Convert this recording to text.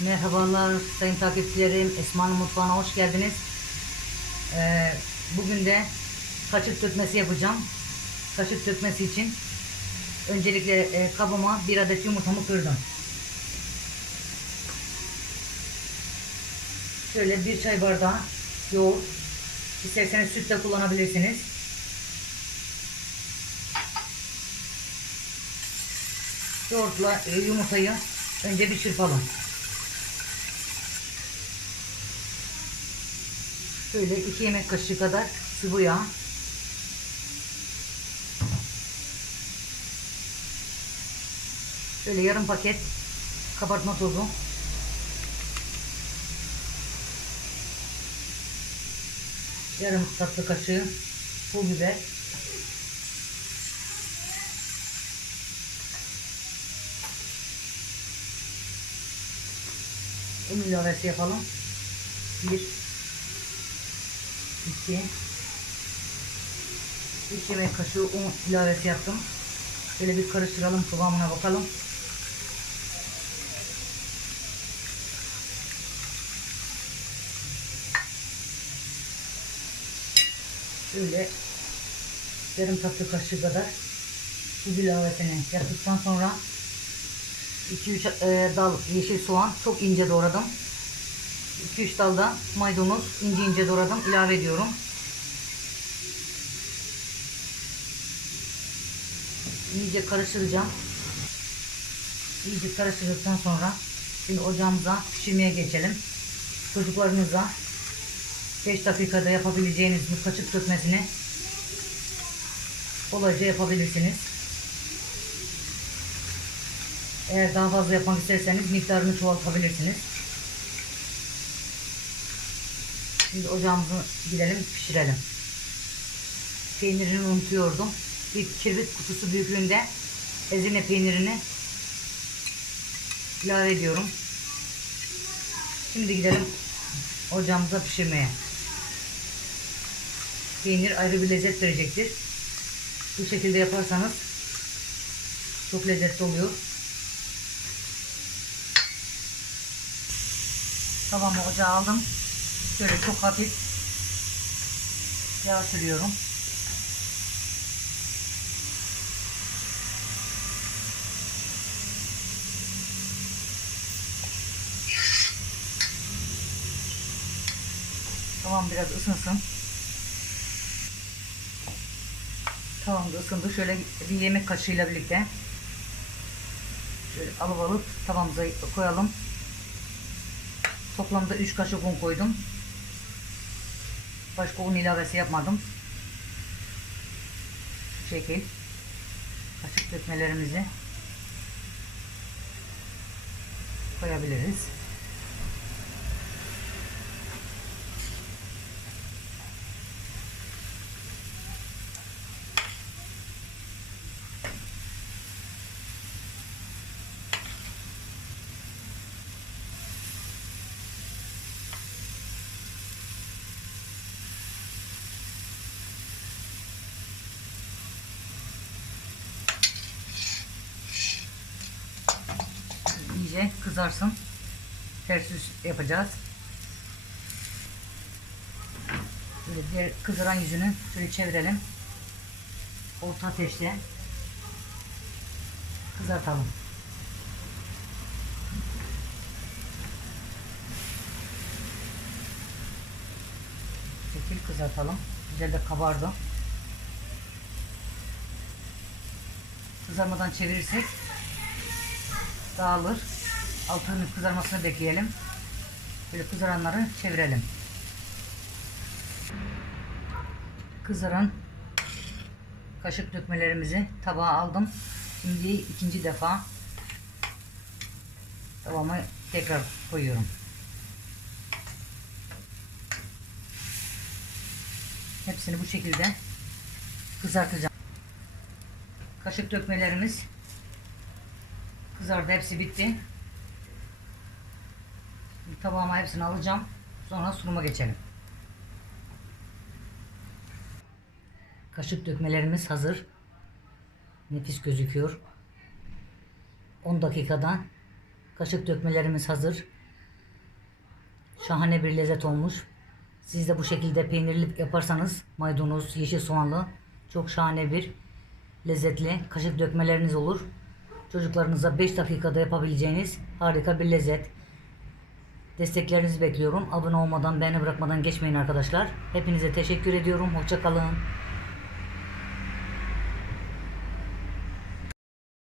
Merhabalar sayın takipçilerim. Esma'nın mutfağına hoş geldiniz. Ee, bugün de kaşık dökmesi yapacağım. Kaşık dökmesi için öncelikle e, kabıma bir adet yumurtamı kırdım. Şöyle bir çay bardağı yoğurt. İsterseniz süt de kullanabilirsiniz. Yoğurtla e, yumurtayı önce bir çırpalım. Şöyle 2 yemek kaşığı kadar sıvı yağ. Şöyle yarım paket kabartma tozu. Yarım tatlı kaşığı pul biber. Un ilavesi yapalım. 1 2 3 yemek kaşığı un ilavesi yaptım. Şöyle bir karıştıralım kıvamına bakalım. Şöyle yarım tatlı kaşığı kadar tuz ilavesini yaptıktan sonra 2-3 e, dal yeşil soğan çok ince doğradım. 2-3 dal da maydanoz ince ince doğradım. ilave ediyorum. İyice karıştıracağım. İyice karıştırdıktan sonra şimdi ocağımıza pişirmeye geçelim. Çocuklarınıza 5 dakikada yapabileceğiniz bu kaşık dökmesini kolayca yapabilirsiniz. Eğer daha fazla yapmak isterseniz miktarını çoğaltabilirsiniz. Şimdi ocağımızı gidelim pişirelim. Peynirini unutuyordum. Bir kirvit kutusu büyüklüğünde ezine peynirini ilave ediyorum. Şimdi gidelim ocağımıza pişirmeye. Peynir ayrı bir lezzet verecektir. Bu şekilde yaparsanız çok lezzetli oluyor. Tavamı ocağa aldım. Şöyle çok hafif yağ sürüyorum. Tamam biraz ısınsın. Tamam da ısındı. Şöyle bir yemek kaşığıyla birlikte şöyle alıp alıp tavamıza koyalım. Toplamda 3 kaşık un koydum. Başka un ilavesi yapmadım. Şu şekil. Kaşık dökmelerimizi koyabiliriz. İyice kızarsın. Ters yüz yapacağız. Böyle diğer kızaran yüzünü şöyle çevirelim. Orta ateşte kızartalım. Şekil kızartalım. Güzel de kabardı. Kızarmadan çevirirsek dağılır. Altının kızarmasını bekleyelim. Böyle kızaranları çevirelim. Kızaran kaşık dökmelerimizi tabağa aldım. Şimdi ikinci defa tavama tekrar koyuyorum. Hepsini bu şekilde kızartacağım. Kaşık dökmelerimiz Kızardı hepsi bitti. Tabağıma hepsini alacağım. Sonra sunuma geçelim. Kaşık dökmelerimiz hazır. Nefis gözüküyor. 10 dakikada kaşık dökmelerimiz hazır. Şahane bir lezzet olmuş. Siz de bu şekilde peynirli yaparsanız maydanoz, yeşil soğanlı çok şahane bir lezzetli kaşık dökmeleriniz olur. Çocuklarınıza 5 dakikada yapabileceğiniz harika bir lezzet. Desteklerinizi bekliyorum. Abone olmadan, beğeni bırakmadan geçmeyin arkadaşlar. Hepinize teşekkür ediyorum. Hoşçakalın.